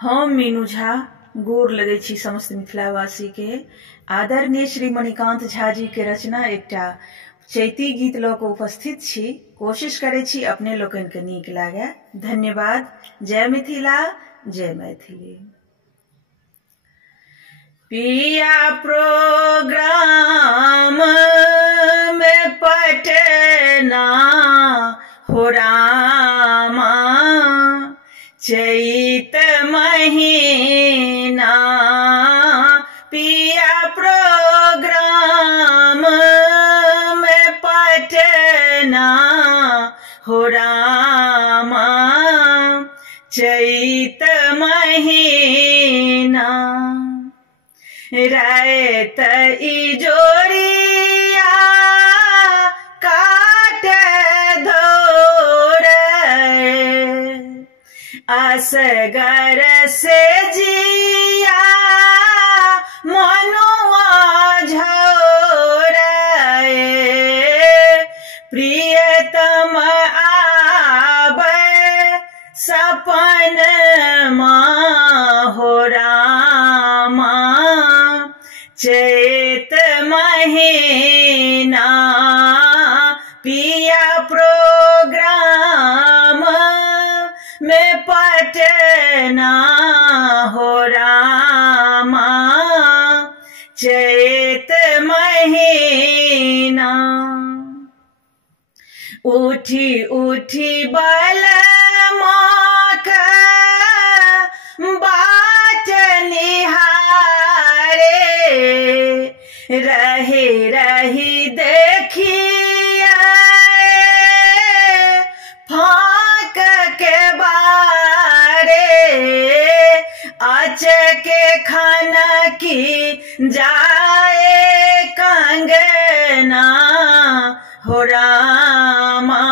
हम मीनू झा गोर लगे छी समस्त मिथिलावासी के। आदरणीय श्री मणिकांत झा जी के रचना एकटा चैती गीत ल के उपस्थित छी। कोशिश करे छी अपने लोकन के नीक लागे। धन्यवाद। जय मिथिला, जय मैथिली। पिया प्रोग्राम में पटना हो रामा, चैत महीना पिया प्रोग्राम में पटना हो रामा, चैत महीना रात इजोरिया काट धोरे, असगर से जिया मनुआ झोरे, प्रियतम आवे सपन हो रामा, चैत महीना पिया प्रोग्राम में पटना हो रामा, चैत महीना। उठी उठी बल बाट निहारे, रही रही देखिए फाक के बारे, अचके खाना की जाए कंगना हो रामा,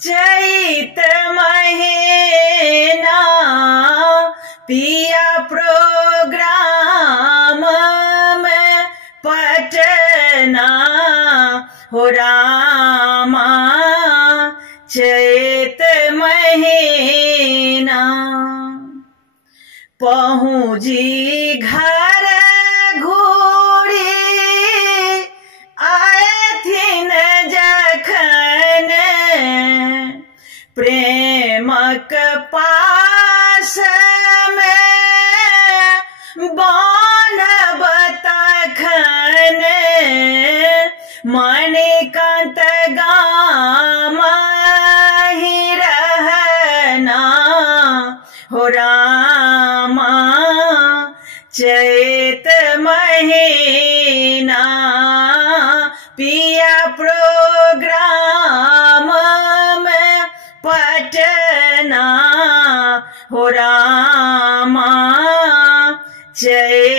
चैत महीना पिया प्रोग्राम में पटना हो रामा, चैत महीना। पहुँची घर घूरी आए थिन जखन, प्रेमक पास में बानब तखन, मणिकांत गाम ही रहना हो रामा, चैत महीना पिया प्रोग्राम में पटना हो रामा, चैत